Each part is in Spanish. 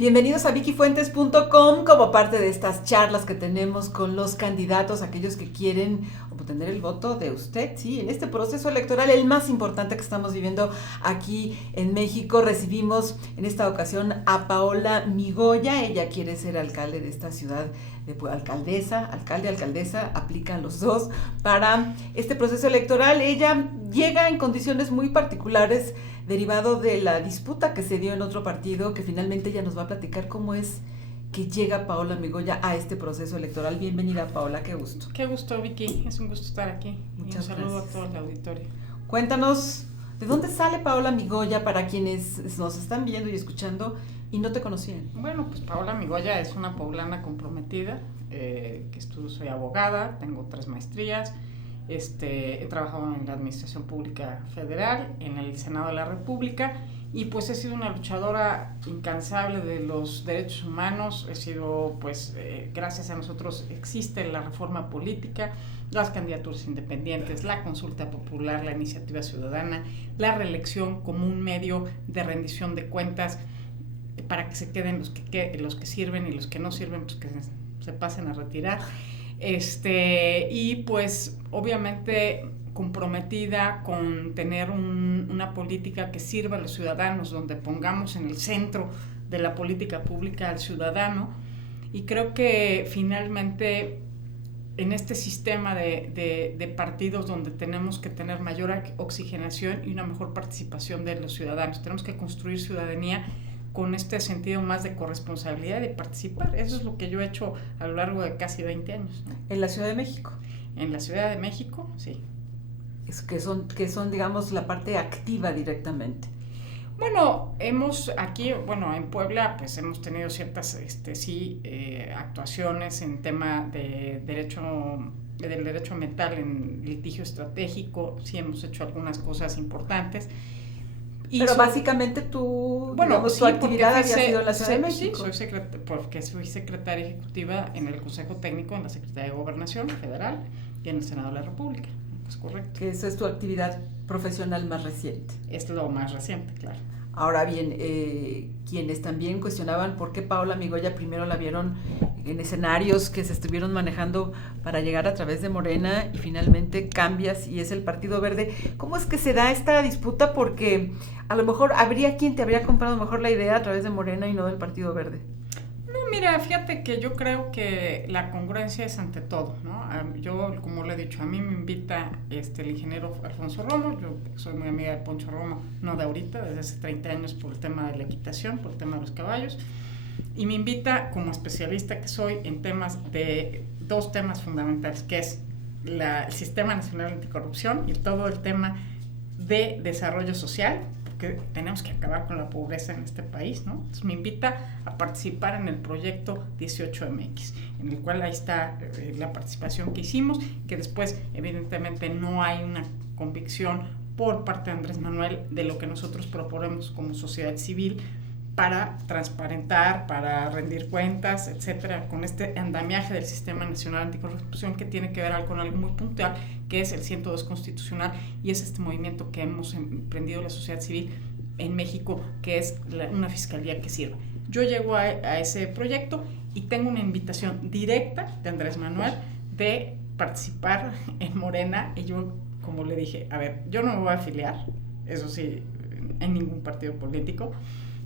Bienvenidos a VickyFuentes.com como parte de estas charlas que tenemos con los candidatos, aquellos que quieren obtener el voto de usted, sí, en este proceso electoral, el más importante que estamos viviendo aquí en México. Recibimos en esta ocasión a Paola Migoya. Ella quiere ser alcalde de esta ciudad, alcaldesa, aplican los dos para este proceso electoral. Ella llega en condiciones muy particulares, derivado de la disputa que se dio en otro partido, que finalmente ella nos va a platicar cómo es que llega Paola Migoya a este proceso electoral. Bienvenida, Paola, qué gusto. Qué gusto, Vicky, es un gusto estar aquí. Muchas un saludo gracias a todo el auditorio. Cuéntanos, ¿de dónde sale Paola Migoya para quienes nos están viendo y escuchando y no te conocían? Bueno, pues Paola Migoya es una poblana comprometida, soy abogada, tengo 3 maestrías, he trabajado en la Administración Pública Federal, en el Senado de la República, y pues he sido una luchadora incansable de los derechos humanos. He sido, gracias a nosotros existe la reforma política, las candidaturas independientes, la consulta popular, la iniciativa ciudadana, la reelección como un medio de rendición de cuentas para que se queden los que sirven, y los que no sirven pues que se pasen a retirar. Y pues obviamente comprometida con tener una política que sirva a los ciudadanos, donde pongamos en el centro de la política pública al ciudadano. Y creo que finalmente en este sistema de partidos, donde tenemos que tener mayor oxigenación y una mejor participación de los ciudadanos, tenemos que construir ciudadanía con este sentido más de corresponsabilidad y de participar. Eso es lo que yo he hecho a lo largo de casi 20 años, ¿no? ¿En la Ciudad de México? En la Ciudad de México, sí. Es que son, digamos, la parte activa directamente. Bueno, en Puebla, pues hemos tenido ciertas, actuaciones en tema del derecho ambiental, en litigio estratégico. Sí hemos hecho algunas cosas importantes. Pero básicamente tu actividad había sido en la Ciudad de México. Sí, porque soy secretaria ejecutiva en el Consejo Técnico, en la Secretaría de Gobernación Federal y en el Senado de la República. Es correcto. Que esa es tu actividad profesional más reciente. Es lo más reciente, claro. Ahora bien, quienes también cuestionaban por qué Paola Migoya primero la vieron en escenarios que se estuvieron manejando para llegar a través de Morena y finalmente cambias y es el Partido Verde. ¿Cómo es que se da esta disputa? Porque a lo mejor habría quien te habría comprado mejor la idea a través de Morena y no del Partido Verde. No, mira, fíjate que yo creo que la congruencia es ante todo, ¿no? Yo, como le he dicho, a mí me invita el ingeniero Alfonso Romo. Yo soy muy amiga de Poncho Romo, no de ahorita, desde hace 30 años, por el tema de la equitación, por el tema de los caballos, y me invita como especialista que soy en temas de 2 temas fundamentales, que es el Sistema Nacional Anticorrupción y todo el tema de desarrollo social, que tenemos que acabar con la pobreza en este país, ¿no? Entonces me invita a participar en el proyecto 18MX, en el cual ahí está la participación que hicimos, que después evidentemente no hay una convicción por parte de Andrés Manuel de lo que nosotros proponemos como sociedad civil para transparentar, para rendir cuentas, etcétera, con este andamiaje del Sistema Nacional Anticorrupción, que tiene que ver con algo muy puntual, que es el 102 constitucional, y es este movimiento que hemos emprendido la sociedad civil en México, que es una fiscalía que sirva. Yo llego a ese proyecto y tengo una invitación directa de Andrés Manuel de participar en Morena, y yo, como le dije, a ver, yo no me voy a afiliar, eso sí, en ningún partido político.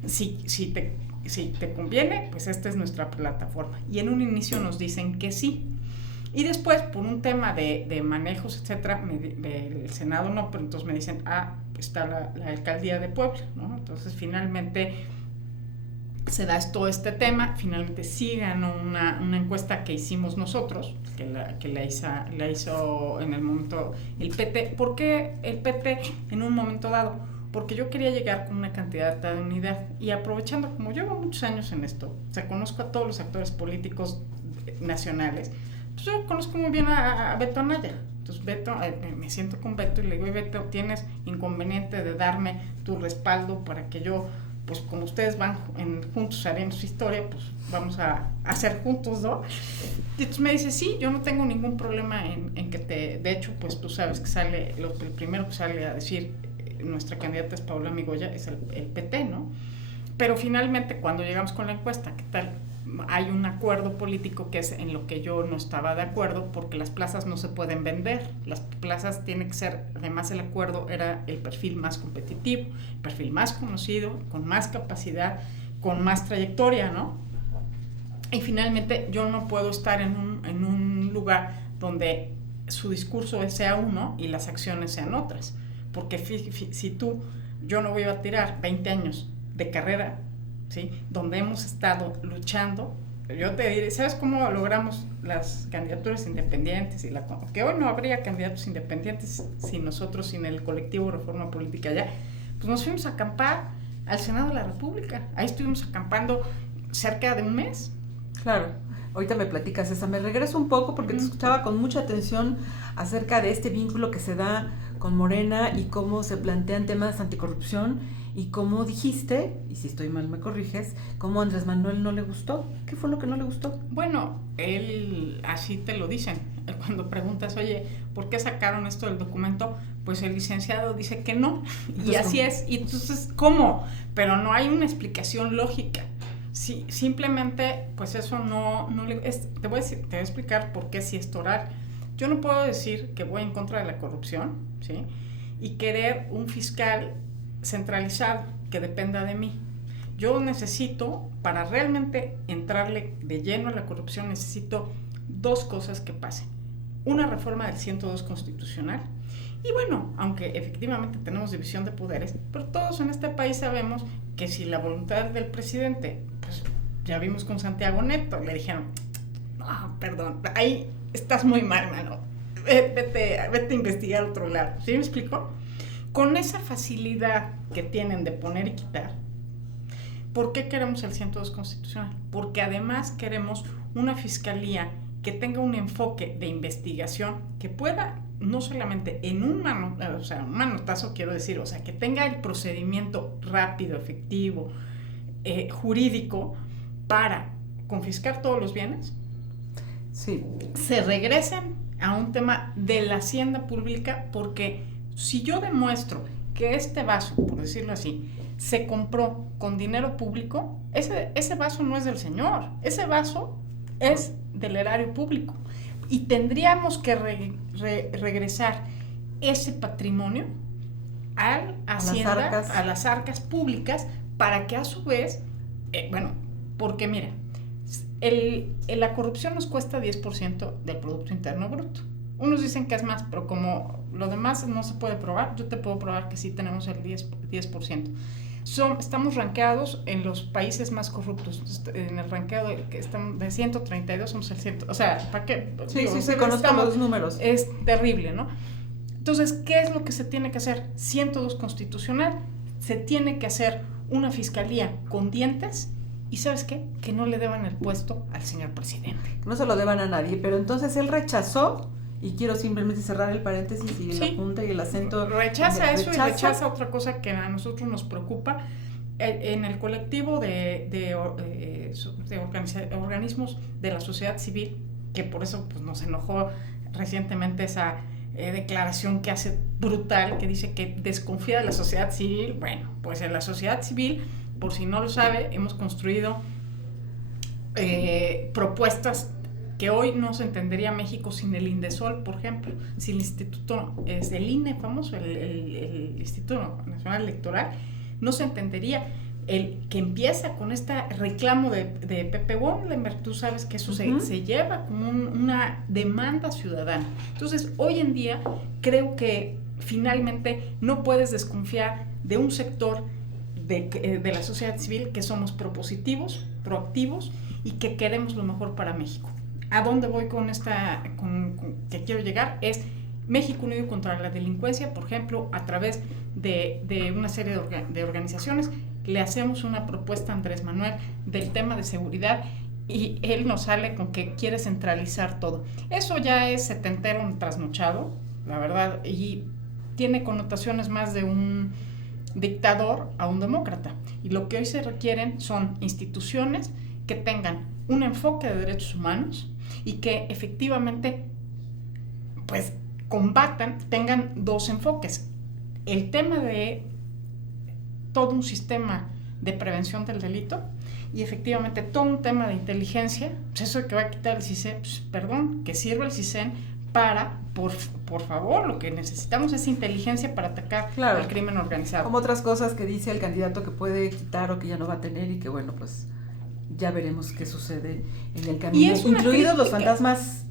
Si te conviene, pues esta es nuestra plataforma. Y en un inicio nos dicen que sí. Y después, por un tema de manejos, etcétera, el Senado no, pero entonces me dicen, está la alcaldía de Puebla, ¿no? Entonces, finalmente se da todo este tema. Finalmente sí ganó una encuesta que hicimos nosotros, que la hizo en el momento el PT. ¿Por qué el PT en un momento dado? Porque yo quería llegar con una candidata de unidad, y aprovechando, como llevo muchos años en esto, conozco a todos los actores políticos nacionales, pues yo conozco muy bien a Beto Anaya. Entonces Beto, me siento con Beto y le digo, Beto, ¿tienes inconveniente de darme tu respaldo para que yo, pues como ustedes van juntos haremos historia, pues vamos a hacer juntos, ¿no? Y entonces me dice, sí, yo no tengo ningún problema en que de hecho, pues tú sabes que el primero que sale a decir nuestra candidata es Paola Migoya, es el PT, ¿no? Pero finalmente, cuando llegamos con la encuesta, ¿qué tal? Hay un acuerdo político que es en lo que yo no estaba de acuerdo, porque las plazas no se pueden vender. Las plazas tienen que ser, además el acuerdo era el perfil más competitivo, el perfil más conocido, con más capacidad, con más trayectoria, ¿no? Y finalmente yo no puedo estar en un lugar donde su discurso sea uno y las acciones sean otras. Porque si yo no voy a tirar 20 años de carrera, ¿sí?, donde hemos estado luchando. Yo te diré, ¿sabes cómo logramos las candidaturas independientes? Que hoy no habría candidatos independientes sin nosotros, sin el colectivo Reforma Política allá. Pues nos fuimos a acampar al Senado de la República. Ahí estuvimos acampando cerca de un mes. Claro. Ahorita me platicas esa. Me regreso un poco porque te escuchaba con mucha atención acerca de este vínculo que se da con Morena y cómo se plantean temas de anticorrupción y cómo dijiste, y si estoy mal me corriges, cómo a Andrés Manuel no le gustó. ¿Qué fue lo que no le gustó? Bueno, él así te lo dicen. Cuando preguntas, oye, ¿por qué sacaron esto del documento? Pues el licenciado dice que no. Y así es. Y entonces, ¿cómo? Pero no hay una explicación lógica. Sí, simplemente, pues eso no te voy a explicar por qué si es oral. Yo no puedo decir que voy en contra de la corrupción, ¿sí?, y querer un fiscal centralizado que dependa de mí. Yo necesito, para realmente entrarle de lleno a la corrupción, necesito dos cosas que pasen. Una reforma del 102 constitucional. Y bueno, aunque efectivamente tenemos división de poderes, pero todos en este país sabemos que si la voluntad del presidente, pues ya vimos con Santiago Neto, le dijeron, no, perdón, ahí estás muy mal, mano, vete a investigar a otro lado. ¿Sí me explico? Con esa facilidad que tienen de poner y quitar, ¿por qué queremos el 102 constitucional? Porque además queremos una fiscalía que tenga un enfoque de investigación que pueda, no solamente en un manotazo, quiero decir, o sea, que tenga el procedimiento rápido, efectivo, jurídico, para confiscar todos los bienes, sí, se regresen a un tema de la hacienda pública, porque si yo demuestro que este vaso, por decirlo así, se compró con dinero público, ese vaso no es del señor, ese vaso es del erario público. Y tendríamos que regresar ese patrimonio a las arcas públicas, para que a su vez, porque mira, la corrupción nos cuesta 10% del Producto Interno Bruto. Unos dicen que es más, pero como lo demás no se puede probar, yo te puedo probar que sí tenemos el 10%. Estamos rankeados en los países más corruptos. En el rankeado que estamos de 132 somos el 100. O sea, ¿para qué? Sí, conozco los números. Es terrible, ¿no? Entonces, ¿qué es lo que se tiene que hacer? 102 constitucional. Se tiene que hacer una fiscalía con dientes. ¿Y sabes qué? Que no le deban el puesto al señor presidente. No se lo deban a nadie, pero entonces él rechazó, y quiero simplemente cerrar el paréntesis y la punta y el acento. Rechaza eso y rechaza otra cosa que a nosotros nos preocupa. En el colectivo de organismos de la sociedad civil, que por eso pues, nos enojó recientemente esa declaración que hace brutal, que dice que desconfía de la sociedad civil. Bueno, pues en la sociedad civil, por si no lo sabe, hemos construido propuestas que hoy no se entendería México sin el INDESOL, por ejemplo, sin el instituto, es el INE famoso, el Instituto Nacional Electoral, no se entendería. El que empieza con este reclamo de Pepe Wondler, tú sabes que eso se lleva como una demanda ciudadana. Entonces, hoy en día creo que finalmente no puedes desconfiar de un sector de la sociedad civil que somos propositivos, proactivos y que queremos lo mejor para México. ¿A dónde voy con que quiero llegar? Es México Unido contra la Delincuencia, por ejemplo, a través de una serie de organizaciones. Le hacemos una propuesta a Andrés Manuel del tema de seguridad y él nos sale con que quiere centralizar todo. Eso ya es setentero, un trasnochado, la verdad, y tiene connotaciones más de un dictador a un demócrata. Y lo que hoy se requieren son instituciones que tengan un enfoque de derechos humanos y que efectivamente pues tengan dos enfoques. El tema de todo un sistema de prevención del delito y efectivamente todo un tema de inteligencia, pues eso de que va a quitar el CISEN, pues, perdón, que sirva el CISEN para, por favor, lo que necesitamos es inteligencia para atacar al crimen organizado. Como otras cosas que dice el candidato que puede quitar o que ya no va a tener y que bueno, pues ya veremos qué sucede en el camino, incluidos los fantasmas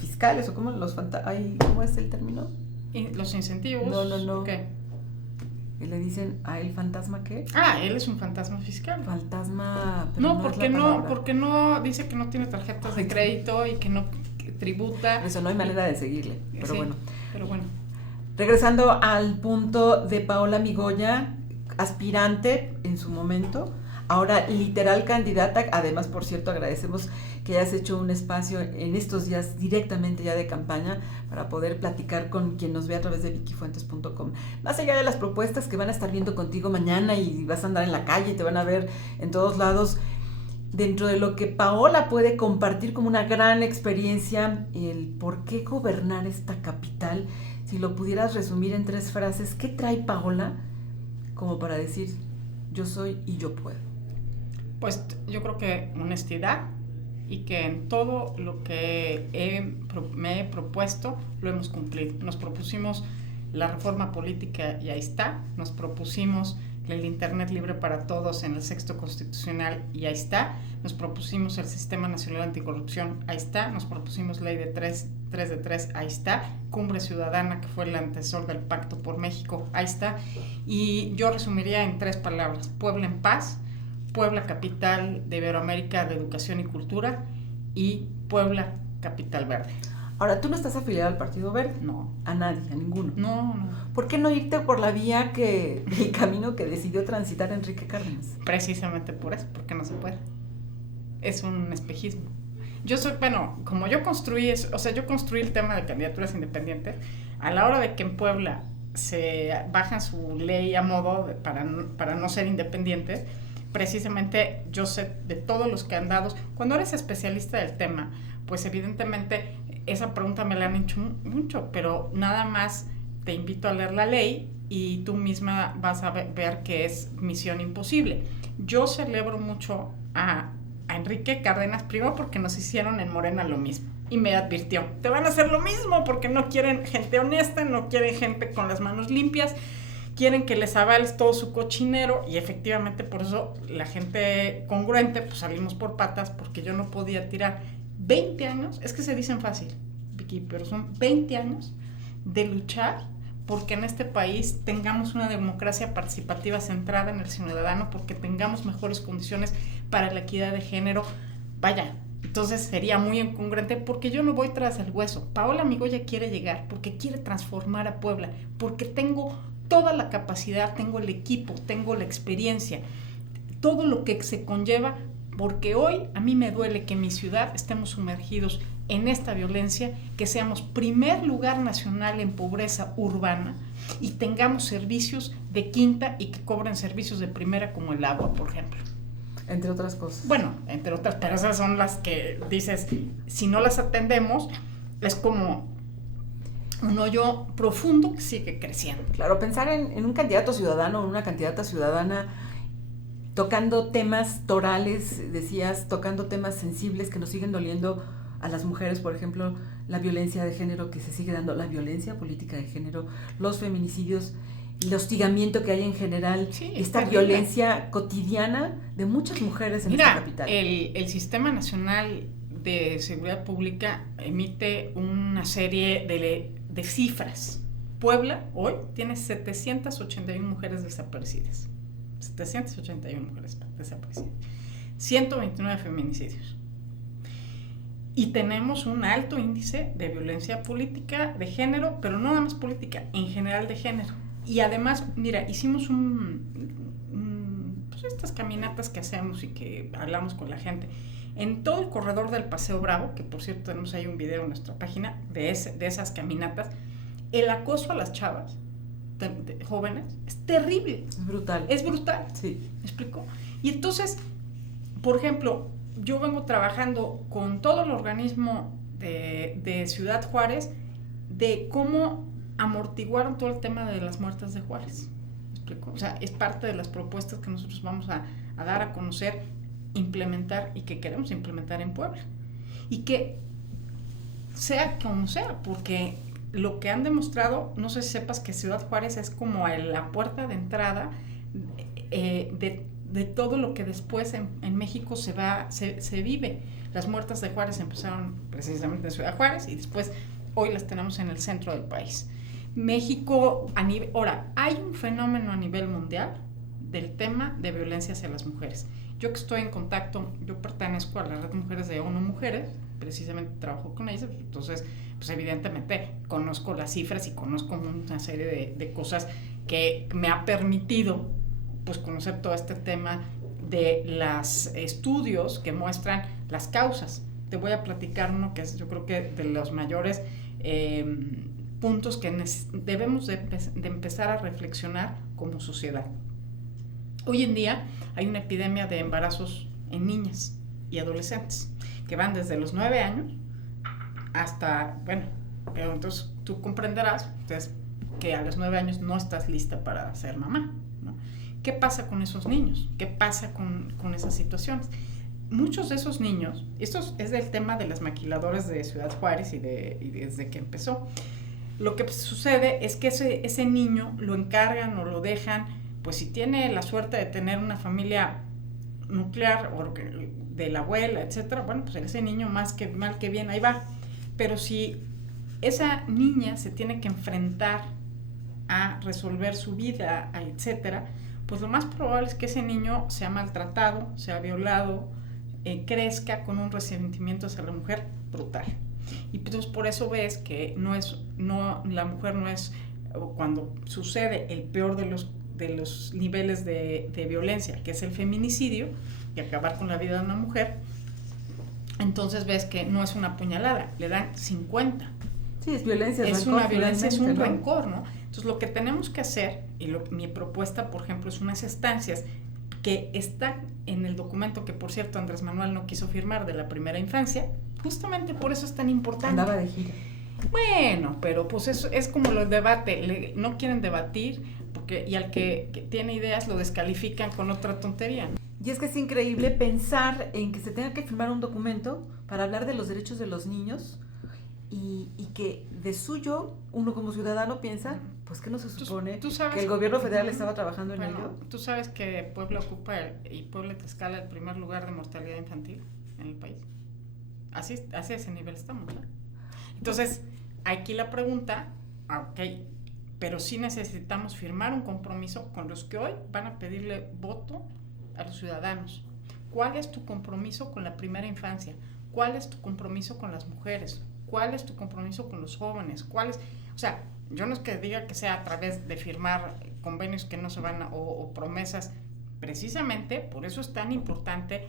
fiscales o cómo ¿cómo es el término? Los incentivos. No. ¿Qué? ¿Y le dicen a él fantasma qué? Él es un fantasma fiscal. Fantasma. No, porque no dice que no tiene tarjetas de crédito y que no tributa. Eso no hay manera de seguirle, pero sí, bueno. Pero bueno. Regresando al punto de Paola Migoya, aspirante en su momento, ahora literal candidata. Además, por cierto, agradecemos que hayas hecho un espacio en estos días directamente ya de campaña para poder platicar con quien nos ve a través de vickyfuentes.com. Más allá de las propuestas que van a estar viendo contigo mañana y vas a andar en la calle y te van a ver en todos lados, dentro de lo que Paola puede compartir como una gran experiencia, el por qué gobernar esta capital, si lo pudieras resumir en 3 frases, ¿qué trae Paola como para decir yo soy y yo puedo? Pues yo creo que honestidad y que en todo lo que me he propuesto lo hemos cumplido. Nos propusimos la reforma política y ahí está. Nos propusimos el Internet libre para todos en el 6º constitucional y ahí está. Nos propusimos el Sistema Nacional Anticorrupción, ahí está. Nos propusimos ley de 3 de 3, ahí está. Cumbre Ciudadana, que fue el antecesor del Pacto por México, ahí está. Y yo resumiría en 3 palabras: Puebla en paz, Puebla capital de Iberoamérica de educación y cultura y Puebla capital verde. Ahora, ¿tú no estás afiliado al Partido Verde? No. ¿A nadie? ¿A ninguno? No. ¿Por qué no irte por la vía el camino que decidió transitar Enrique Cárdenas? Precisamente por eso, porque no se puede. Es un espejismo. Como yo construí el tema de candidaturas independientes, a la hora de que en Puebla se bajan su ley a modo para no ser independientes, precisamente yo sé de todos los candados. Cuando eres especialista del tema, pues evidentemente esa pregunta me la han hecho mucho, pero nada más te invito a leer la ley y tú misma vas a ver que es misión imposible. Yo celebro mucho a Enrique Cárdenas, primero porque nos hicieron en Morena lo mismo y me advirtió, te van a hacer lo mismo porque no quieren gente honesta, no quieren gente con las manos limpias, quieren que les avales todo su cochinero y efectivamente por eso la gente congruente pues salimos por patas, porque yo no podía tirar 20 años, es que se dicen fácil, Vicky, pero son 20 años de luchar porque en este país tengamos una democracia participativa centrada en el ciudadano, porque tengamos mejores condiciones para la equidad de género. Vaya, entonces sería muy incongruente porque yo no voy tras el hueso. Paola Migoya quiere llegar porque quiere transformar a Puebla, porque tengo toda la capacidad, tengo el equipo, tengo la experiencia, todo lo que se conlleva, porque hoy a mí me duele que en mi ciudad estemos sumergidos en esta violencia, que seamos primer lugar nacional en pobreza urbana y tengamos servicios de quinta y que cobren servicios de primera como el agua, por ejemplo. Entre otras cosas. Bueno, entre otras, pero esas son las que dices, si no las atendemos, es como un hoyo profundo que sigue creciendo. Claro, pensar en un candidato ciudadano o una candidata ciudadana tocando temas torales, decías, tocando temas sensibles que nos siguen doliendo a las mujeres, por ejemplo, la violencia de género que se sigue dando, la violencia política de género, los feminicidios, el hostigamiento que hay en general, sí, esta violencia cotidiana de muchas mujeres en esta capital. El Sistema Nacional de Seguridad Pública emite una serie de cifras. Puebla hoy tiene 781 mujeres desaparecidas. 781 mujeres desaparecidas. 129 feminicidios. Y tenemos un alto índice de violencia política de género, pero no nada más política, en general de género. Y además, mira, hicimos pues estas caminatas que hacemos y que hablamos con la gente. En todo el corredor del Paseo Bravo, que por cierto tenemos ahí un video en nuestra página de esas caminatas, el acoso a las chavas jóvenes es terrible. Es brutal. Es brutal. Sí. ¿Me explico? Y entonces, por ejemplo, yo vengo trabajando con todo el organismo de Ciudad Juárez de cómo amortiguaron todo el tema de las muertes de Juárez. ¿Me explico? O sea, es parte de las propuestas que nosotros vamos a dar a conocer, implementar y que queremos implementar en Puebla. Y que sea como sea, porque lo que han demostrado, no sé si sepas que Ciudad Juárez es como la puerta de entrada de todo lo que después en México se vive. Las muertas de Juárez empezaron precisamente en Ciudad Juárez y después hoy las tenemos en el centro del país. México, ahora, hay un fenómeno a nivel mundial del tema de violencia hacia las mujeres. Yo que estoy en contacto, yo pertenezco a la Red Mujeres de ONU Mujeres, precisamente trabajo con ellas, entonces, pues evidentemente conozco las cifras y conozco una serie de cosas que me ha permitido, pues, conocer todo este tema de los estudios que muestran las causas. Te voy a platicar uno que es, yo creo que de los mayores puntos que debemos de empezar a reflexionar como sociedad. Hoy en día hay una epidemia de embarazos en niñas y adolescentes que van desde los 9 años hasta, bueno, pero entonces tú comprenderás que a los 9 años no estás lista para ser mamá, ¿no? ¿Qué pasa con esos niños? ¿Qué pasa con esas situaciones? Muchos de esos niños, esto es del tema de las maquiladoras de Ciudad Juárez y desde que empezó, lo que sucede es que ese niño lo encargan o lo dejan, pues si tiene la suerte de tener una familia nuclear o de la abuela, etcétera, bueno, pues ese niño más que mal que bien ahí va. Pero si esa niña se tiene que enfrentar a resolver su vida, etcétera, pues lo más probable es que ese niño sea maltratado, sea violado, crezca con un resentimiento hacia la mujer brutal. Y pues por eso ves que la mujer no es, cuando sucede el peor de los niveles de violencia, que es el feminicidio, y acabar con la vida de una mujer, entonces ves que no es una puñalada, le dan 50. Sí, es violencia, es rencor, una violencia, es un ¿no? rencor, ¿no? Entonces lo que tenemos que hacer, y mi propuesta, por ejemplo, es unas estancias que están en el documento que, por cierto, Andrés Manuel no quiso firmar, de la primera infancia, justamente por eso es tan importante. Andaba de gira. Bueno, pero pues eso es como el debate, no quieren debatir, y al que tiene ideas lo descalifican con otra tontería, ¿no? Y es que es increíble pensar en que se tenga que firmar un documento para hablar de los derechos de los niños y que de suyo uno como ciudadano piensa, pues que no se supone ¿Tú sabes que el gobierno federal estaba trabajando en ello. Tú sabes que Puebla ocupa y Puebla y Tlaxcala el primer lugar de mortalidad infantil en el país. Así a ese nivel estamos, ¿no? Entonces, aquí la pregunta, ok, pero sí necesitamos firmar un compromiso con los que hoy van a pedirle voto a los ciudadanos. ¿Cuál es tu compromiso con la primera infancia? ¿Cuál es tu compromiso con las mujeres? ¿Cuál es tu compromiso con los jóvenes? O sea, yo no es que diga que sea a través de firmar convenios que no se van o promesas. Precisamente por eso es tan importante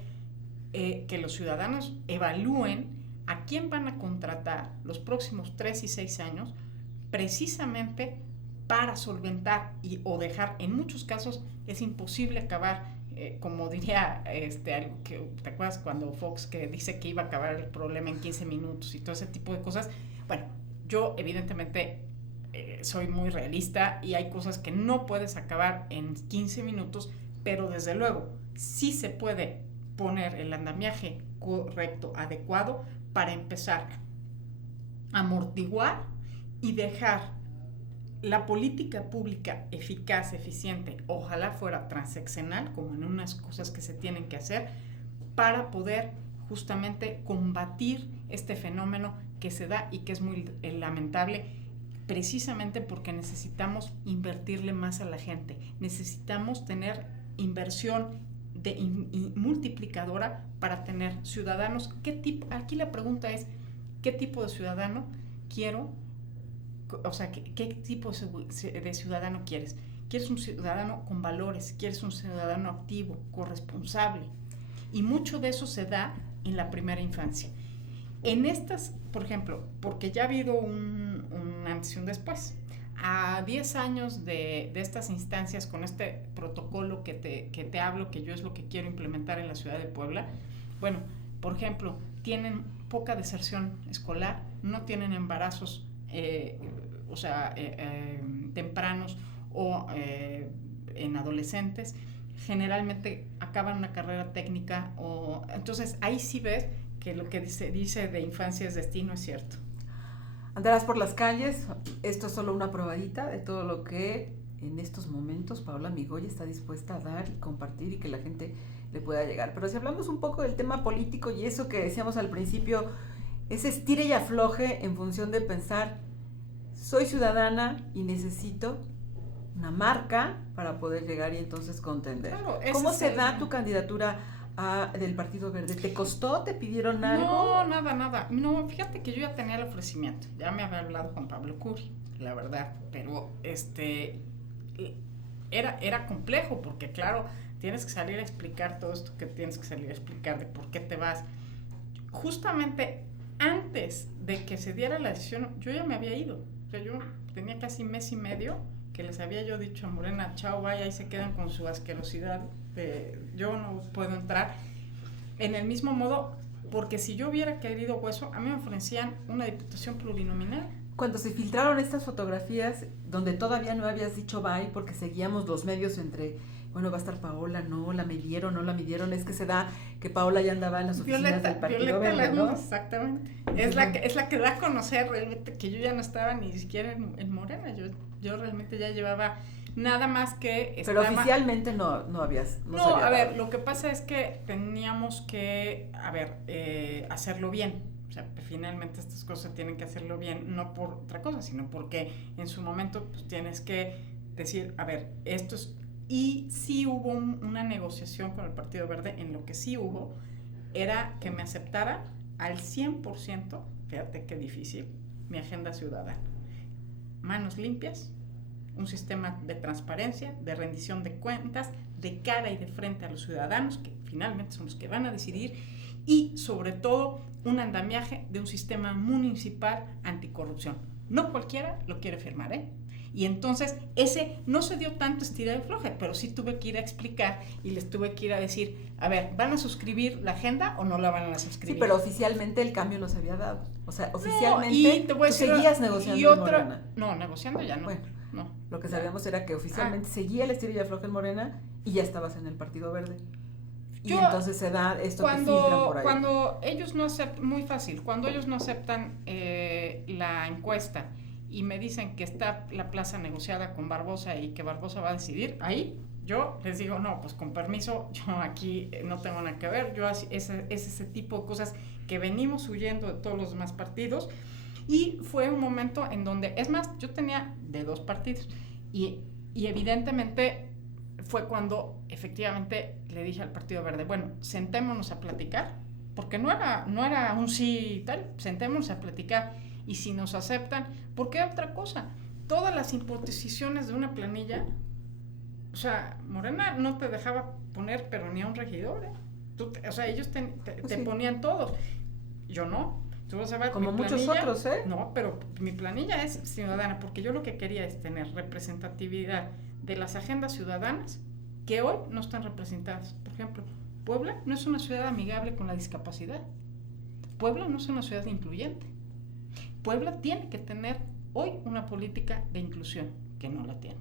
que los ciudadanos evalúen a quién van a contratar los próximos 3 y 6 años, precisamente para solventar o dejar. En muchos casos es imposible acabar, como diría algo que te acuerdas cuando Fox que dice que iba a acabar el problema en 15 minutos y todo ese tipo de cosas. Bueno, yo evidentemente soy muy realista y hay cosas que no puedes acabar en 15 minutos, pero desde luego sí se puede poner el andamiaje correcto, adecuado, para empezar a amortiguar y dejar la política pública eficaz, eficiente, ojalá fuera transeccional, como en unas cosas que se tienen que hacer, para poder justamente combatir este fenómeno que se da y que es muy lamentable, precisamente porque necesitamos invertirle más a la gente, necesitamos tener inversión multiplicadora para tener ciudadanos. Aquí la pregunta es, ¿qué tipo de ciudadano quiero? O sea, ¿qué tipo de ciudadano quieres? ¿Quieres un ciudadano con valores? ¿Quieres un ciudadano activo, corresponsable? Y mucho de eso se da en la primera infancia. En estas, por ejemplo, porque ya ha habido un antes y un después. A 10 años de estas instancias, con este protocolo que te hablo, que yo es lo que quiero implementar en la ciudad de Puebla, bueno, por ejemplo, tienen poca deserción escolar, no tienen embarazos tempranos o en adolescentes, generalmente acaban una carrera técnica, o entonces ahí sí ves que lo que dice de infancia es destino es cierto. Andarás por las calles, esto es solo una probadita de todo lo que en estos momentos Paola Migoya está dispuesta a dar y compartir y que la gente le pueda llegar. Pero si hablamos un poco del tema político y eso que decíamos al principio, ese estire y afloje en función de pensar, soy ciudadana y necesito una marca para poder llegar y entonces contender. Claro, ¿Cómo se da tu candidatura del Partido Verde? ¿Te costó? ¿Te pidieron algo? No, nada. No, fíjate que yo ya tenía el ofrecimiento. Ya me había hablado Juan Pablo Curi, la verdad. Pero era complejo porque, claro, tienes que salir a explicar todo esto que tienes que salir a explicar de por qué te vas. Justamente antes de que se diera la decisión, yo ya me había ido. O sea, yo tenía casi mes y medio que les había yo dicho a Morena, chao, vaya, y se quedan con su asquerosidad de yo no puedo entrar. En el mismo modo, porque si yo hubiera querido hueso, a mí me ofrecían una diputación plurinominal. Cuando se filtraron estas fotografías, donde todavía no habías dicho bye, porque seguíamos los medios entre, bueno, va a estar Paola, no, la midieron, no la midieron, es que se da que Paola ya andaba en las oficinas del Partido Verde, ¿no? Exactamente. Es la que da a conocer realmente que yo ya no estaba ni siquiera en Morena, yo realmente ya llevaba nada más que... Pero oficialmente no habías... No, a ver, lo que pasa es que teníamos que, hacerlo bien. O sea, finalmente estas cosas tienen que hacerlo bien, no por otra cosa, sino porque en su momento pues, tienes que decir, a ver, esto es... Y sí hubo una negociación con el Partido Verde, en lo que sí hubo, era que me aceptara al 100%, fíjate qué difícil, mi agenda ciudadana. Manos limpias, un sistema de transparencia, de rendición de cuentas, de cara y de frente a los ciudadanos, que finalmente son los que van a decidir, y sobre todo un andamiaje de un sistema municipal anticorrupción. No cualquiera lo quiere firmar, ¿eh? Y entonces ese no se dio tanto estira de floje, pero sí tuve que ir a explicar y les tuve que ir a decir, a ver, ¿van a suscribir la agenda o no la van a suscribir? Sí, pero oficialmente el cambio no se había dado. O sea, oficialmente no, tú seguías negociando en Morena. No, negociando ya no. Bueno, no. Lo que sabíamos era que oficialmente seguía el estira y afloje en Morena y ya estabas en el Partido Verde. Y entonces se da esto que filtran por ahí. Cuando ellos no aceptan, muy fácil, cuando ellos no aceptan la encuesta y me dicen que está la plaza negociada con Barbosa y que Barbosa va a decidir, ahí yo les digo, no, pues con permiso, yo aquí no tengo nada que ver, yo es ese tipo de cosas que venimos huyendo de todos los demás partidos, y fue un momento en donde, es más, yo tenía de 2 partidos, y evidentemente fue cuando efectivamente le dije al Partido Verde, bueno, sentémonos a platicar, porque no era un sí y tal, sentémonos a platicar, y si nos aceptan, porque hay otra cosa, todas las imposiciones de una planilla, o sea, Morena no te dejaba poner pero ni a un regidor, ¿eh? O sea, ellos te ponían todos, yo no. Tú vas a ver, como muchos otros, ¿eh? No, pero mi planilla es ciudadana, porque yo lo que quería es tener representatividad de las agendas ciudadanas que hoy no están representadas. Por ejemplo, Puebla no es una ciudad amigable con la discapacidad. Puebla no es una ciudad incluyente. Puebla tiene que tener hoy una política de inclusión, que no la tiene.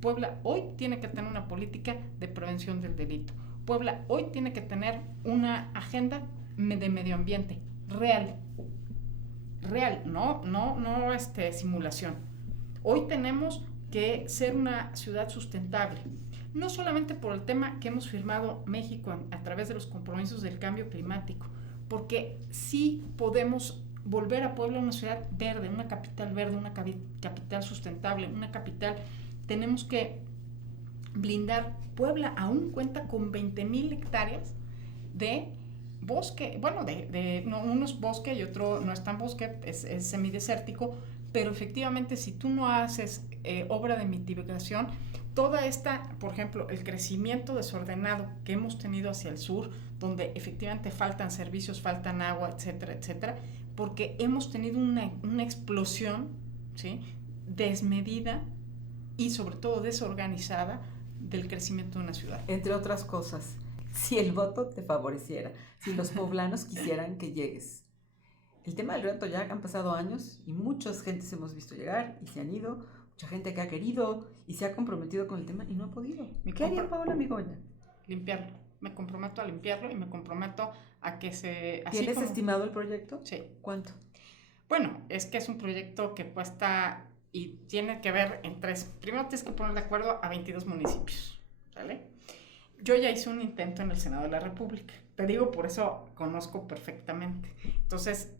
Puebla hoy tiene que tener una política de prevención del delito. Puebla hoy tiene que tener una agenda de medio ambiente real, no simulación. Hoy tenemos que ser una ciudad sustentable, no solamente por el tema que hemos firmado México a través de los compromisos del cambio climático, porque sí podemos volver a Puebla una ciudad verde, una capital sustentable, una capital. Tenemos que blindar. Puebla aún cuenta con 20,000 hectáreas de bosque, bueno, unos bosque y otro no es tan bosque, es semidesértico, pero efectivamente si tú no haces obra de mitigación, toda esta, por ejemplo, el crecimiento desordenado que hemos tenido hacia el sur, donde efectivamente faltan servicios, faltan agua, etcétera, etcétera, porque hemos tenido una explosión, ¿sí?, desmedida y sobre todo desorganizada del crecimiento de una ciudad. Entre otras cosas, si el voto te favoreciera, si los poblanos quisieran que llegues. El tema del Río Atoyac han pasado años y muchas gentes hemos visto llegar y se han ido mucha gente que ha querido y se ha comprometido con el tema y no ha podido. ¿Qué haría Paola Migoya? Limpiarlo. Me comprometo a limpiarlo y me comprometo a que se... ¿Tienes estimado el proyecto? Sí. ¿Cuánto? Bueno, es que es un proyecto que cuesta y tiene que ver en tres. Primero tienes que poner de acuerdo a 22 municipios, ¿vale? Yo ya hice un intento en el Senado de la República. Te digo, por eso conozco perfectamente. Entonces,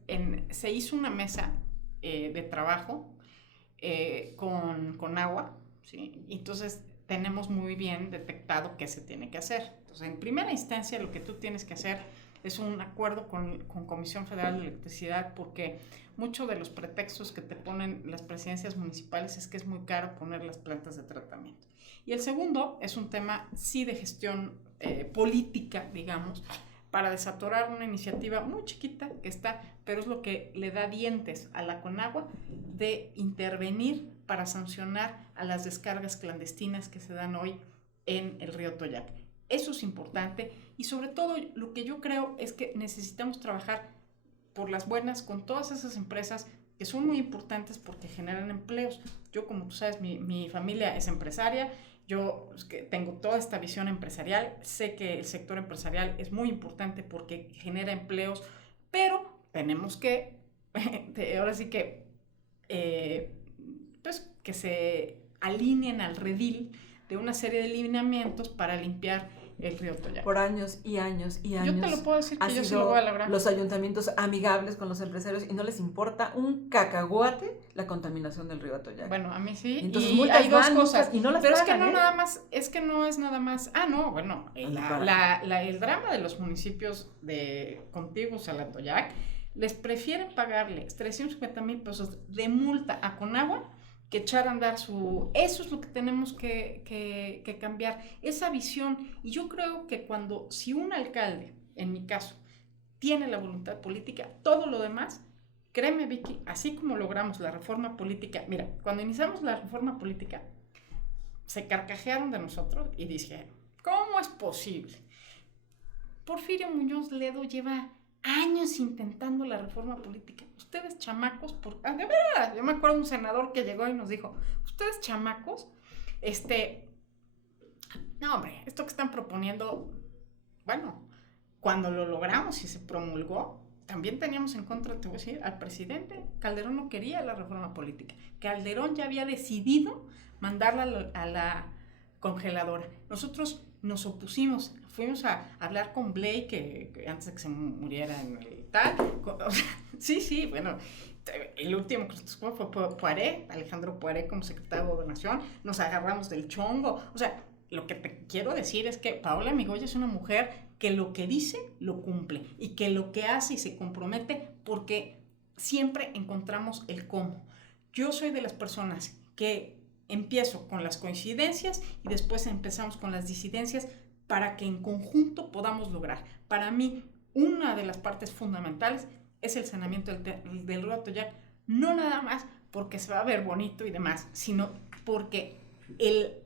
se hizo una mesa de trabajo con agua, ¿sí? Entonces, tenemos muy bien detectado qué se tiene que hacer. Entonces, en primera instancia, lo que tú tienes que hacer es un acuerdo con Comisión Federal de Electricidad, porque muchos de los pretextos que te ponen las presidencias municipales es que es muy caro poner las plantas de tratamiento. Y el segundo es un tema, sí, de gestión política, digamos, para desatorar una iniciativa muy chiquita que está, pero es lo que le da dientes a la Conagua de intervenir para sancionar a las descargas clandestinas que se dan hoy en el río Toyac. Eso es importante y sobre todo lo que yo creo es que necesitamos trabajar por las buenas con todas esas empresas que son muy importantes porque generan empleos. Yo, como tú sabes, mi familia es empresaria, yo tengo toda esta visión empresarial, sé que el sector empresarial es muy importante porque genera empleos, pero tenemos que, ahora sí que, pues que se alineen al redil de una serie de lineamientos para limpiar el río Toyac. Por años y años y años. Yo te lo puedo decir que yo sí lo voy a lograr. Los ayuntamientos amigables con los empresarios y no les importa un cacahuate la contaminación del río Toyac. Bueno, a mí sí. Entonces, y hay dos cosas. Y no las pero pagan, es que no nada más, es que no es nada más. Ah, no, bueno, el drama de los municipios contiguos a la Toyac, les prefieren pagarles 350,000 pesos de multa a Conagua que echar a andar eso es lo que tenemos que cambiar, esa visión. Y yo creo que si un alcalde, en mi caso, tiene la voluntad política, todo lo demás, créeme, Vicky, así como logramos la reforma política, mira, cuando iniciamos la reforma política, se carcajearon de nosotros y dijeron, ¿cómo es posible? Porfirio Muñoz Ledo lleva años intentando la reforma política. Ustedes chamacos, de verdad, yo me acuerdo de un senador que llegó y nos dijo, ustedes chamacos, no hombre, esto que están proponiendo, bueno, cuando lo logramos y se promulgó, también teníamos en contra, te voy a decir, al presidente. Hablerón no quería la reforma política. Hablerón ya había decidido mandarla a la congeladora. Nosotros nos opusimos, fuimos a hablar con Blake, que antes de que se muriera en el tal, sí, bueno, el último que fue Poiré, Alejandro Poiré como secretario de Gobernación, nos agarramos del chongo, o sea, lo que te quiero decir es que Paola Migoya es una mujer que lo que dice, lo cumple, y que lo que hace y se compromete, porque siempre encontramos el cómo. Yo soy de las personas que empiezo con las coincidencias y después empezamos con las disidencias para que en conjunto podamos lograr. Para mí, una de las partes fundamentales es el saneamiento del río Toyac, no nada más porque se va a ver bonito y demás, sino porque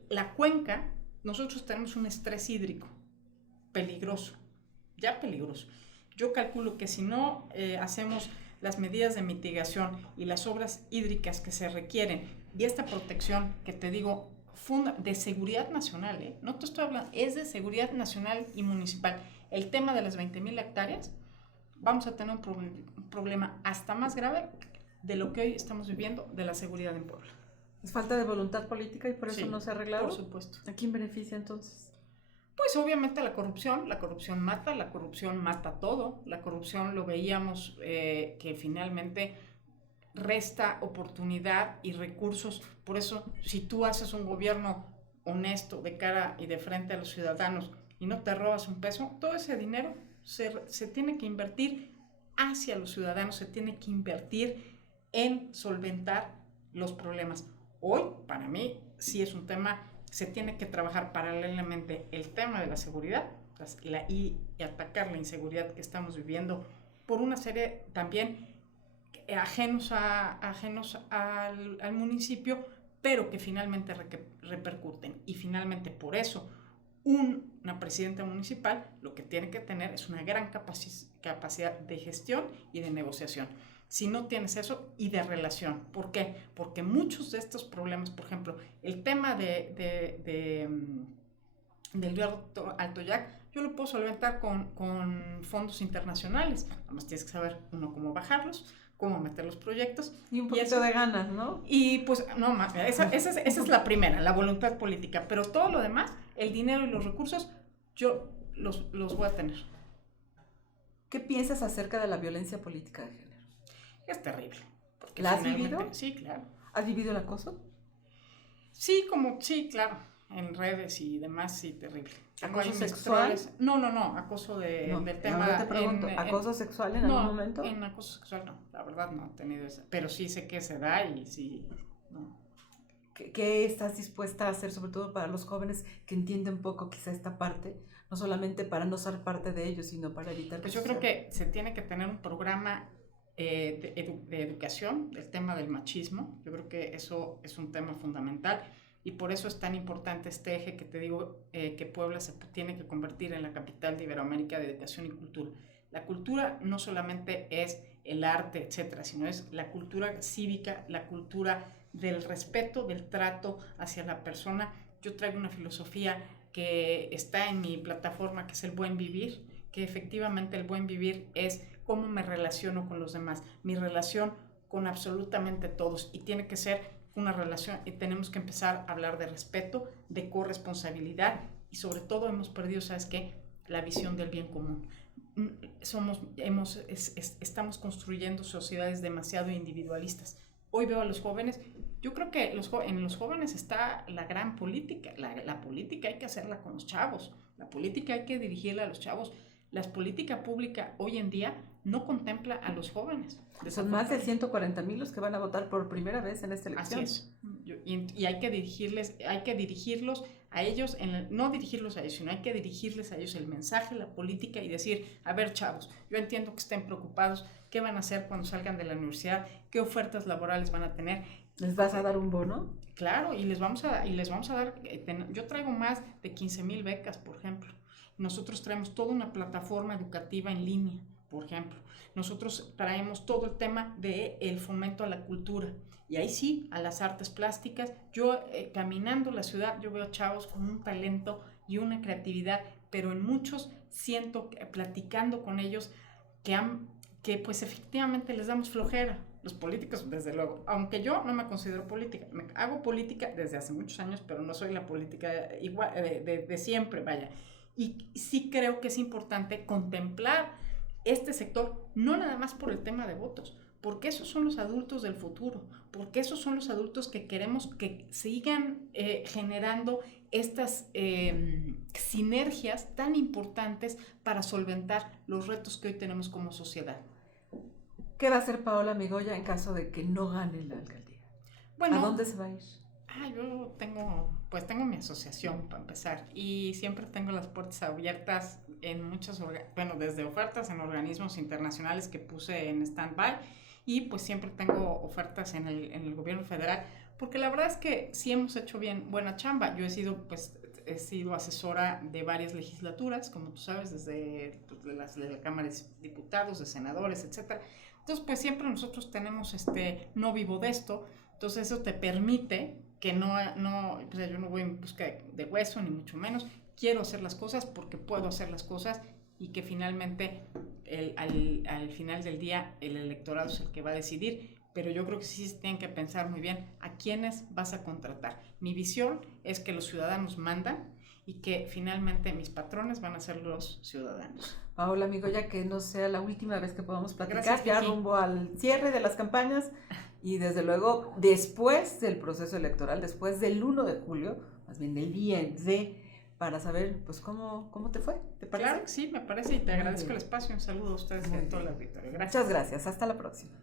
la cuenca, nosotros tenemos un estrés hídrico peligroso, ya peligroso. Yo calculo que si no hacemos las medidas de mitigación y las obras hídricas que se requieren y esta protección que te digo de seguridad nacional, no te estoy hablando, es de seguridad nacional y municipal. El tema de las 20,000 hectáreas, vamos a tener un problema hasta más grave de lo que hoy estamos viviendo de la seguridad en Puebla. ¿Es falta de voluntad política y por eso no se ha arreglado? Por supuesto. ¿A quién beneficia entonces? Pues obviamente la corrupción mata todo, la corrupción lo veíamos que finalmente resta oportunidad y recursos, por eso si tú haces un gobierno honesto de cara y de frente a los ciudadanos y no te robas un peso, todo ese dinero se tiene que invertir hacia los ciudadanos, se tiene que invertir en solventar los problemas. Hoy, para mí, sí es un tema, se tiene que trabajar paralelamente el tema de la seguridad y atacar la inseguridad que estamos viviendo por una serie también ajenos al municipio, pero que finalmente repercuten. Y finalmente por eso una presidenta municipal lo que tiene que tener es una gran capacidad de gestión y de negociación. si no tienes eso, y de relación. ¿Por qué? Porque muchos de estos problemas, por ejemplo, el tema del río Atoyac, yo lo puedo solventar con fondos internacionales. Nada más tienes que saber, uno, cómo bajarlos, cómo meter los proyectos. Y un poquito de ganas, ¿no? Y pues, no más, esa es la primera, la voluntad política. Pero todo lo demás, el dinero y los recursos, yo los voy a tener. ¿Qué piensas acerca de la violencia política de género? Es terrible. ¿La has vivido? Sí, claro. ¿Has vivido el acoso? Sí, sí, claro. En redes y demás, sí, terrible. ¿Acoso sexual? No, acoso del tema. Ahora te pregunto, ¿acoso sexual en algún momento? En acoso sexual no, la verdad no he tenido eso. Pero sí sé que se da y sí, no. ¿Qué estás dispuesta a hacer, sobre todo para los jóvenes que entienden poco quizá esta parte? No solamente para no ser parte de ellos, sino para evitar Pues yo creo que se tiene que tener un programa de educación del tema del machismo. Yo creo que eso es un tema fundamental. Y por eso es tan importante este eje que te digo, que Puebla se tiene que convertir en la capital de Iberoamérica de educación y cultura. La cultura no solamente es el arte, etcétera, sino es la cultura cívica, la cultura del respeto, del trato hacia la persona. Yo traigo una filosofía que está en mi plataforma, que es el buen vivir, que efectivamente el buen vivir es cómo me relaciono con los demás, mi relación con absolutamente todos, y tiene que ser una relación, y tenemos que empezar a hablar de respeto, de corresponsabilidad, y sobre todo hemos perdido, ¿sabes qué? La visión del bien común. Estamos construyendo sociedades demasiado individualistas. Hoy veo a los jóvenes, yo creo que en los jóvenes está la gran política. La política hay que hacerla con los chavos, la política hay que dirigirla a los chavos. La política pública hoy en día no contempla a los jóvenes. Son más de 140,000 los que van a votar por primera vez en esta elección. Así es. Y hay que dirigirlos a ellos, no dirigirlos a ellos, sino hay que dirigirles a ellos el mensaje, la política, y decir, a ver, chavos, yo entiendo que estén preocupados, ¿qué van a hacer cuando salgan de la universidad? ¿Qué ofertas laborales van a tener? ¿Les vas a dar un bono? Claro, y les vamos a dar, yo traigo más de 15,000 becas, por ejemplo. Nosotros traemos toda una plataforma educativa en línea, por ejemplo. Nosotros traemos todo el tema del fomento a la cultura, y ahí sí, a las artes plásticas. Yo caminando la ciudad, yo veo chavos con un talento y una creatividad, pero en muchos siento, platicando con ellos, que pues efectivamente les damos flojera. Los políticos, desde luego, aunque yo no me considero política, hago política desde hace muchos años, pero no soy la política igual de siempre, vaya. Y sí creo que es importante contemplar este sector, no nada más por el tema de votos, porque esos son los adultos del futuro, porque esos son los adultos que queremos que sigan generando estas sinergias tan importantes para solventar los retos que hoy tenemos como sociedad. ¿Qué va a hacer Paola Migoya en caso de que no gane la alcaldía? Bueno, ¿a dónde se va a ir? Yo tengo mi asociación para empezar, y siempre tengo las puertas abiertas en desde ofertas en organismos internacionales que puse en stand-by, y pues siempre tengo ofertas en el gobierno federal, porque la verdad es que sí hemos hecho buena chamba. Yo he sido asesora de varias legislaturas, como tú sabes, desde la Cámara de Diputados, de senadores, etcétera. Entonces, pues siempre nosotros tenemos no vivo de esto, entonces eso te permite que yo no voy en busca de hueso, ni mucho menos. Quiero hacer las cosas porque puedo hacer las cosas, y que finalmente al final del día el electorado es el que va a decidir. Pero yo creo que sí se tienen que pensar muy bien a quiénes vas a contratar. Mi visión es que los ciudadanos mandan, y que finalmente mis patrones van a ser los ciudadanos. Paola Migoya, que no sea la última vez que podamos platicar. Gracias, ya rumbo al cierre de las campañas, y desde luego después del proceso electoral, después del 1 de julio, más bien del día D, para saber pues cómo te fue. ¿Te parece? Claro que sí, me parece, y te agradezco el espacio. Un saludo a ustedes y a todo el auditorio. Gracias. Muchas gracias, hasta la próxima.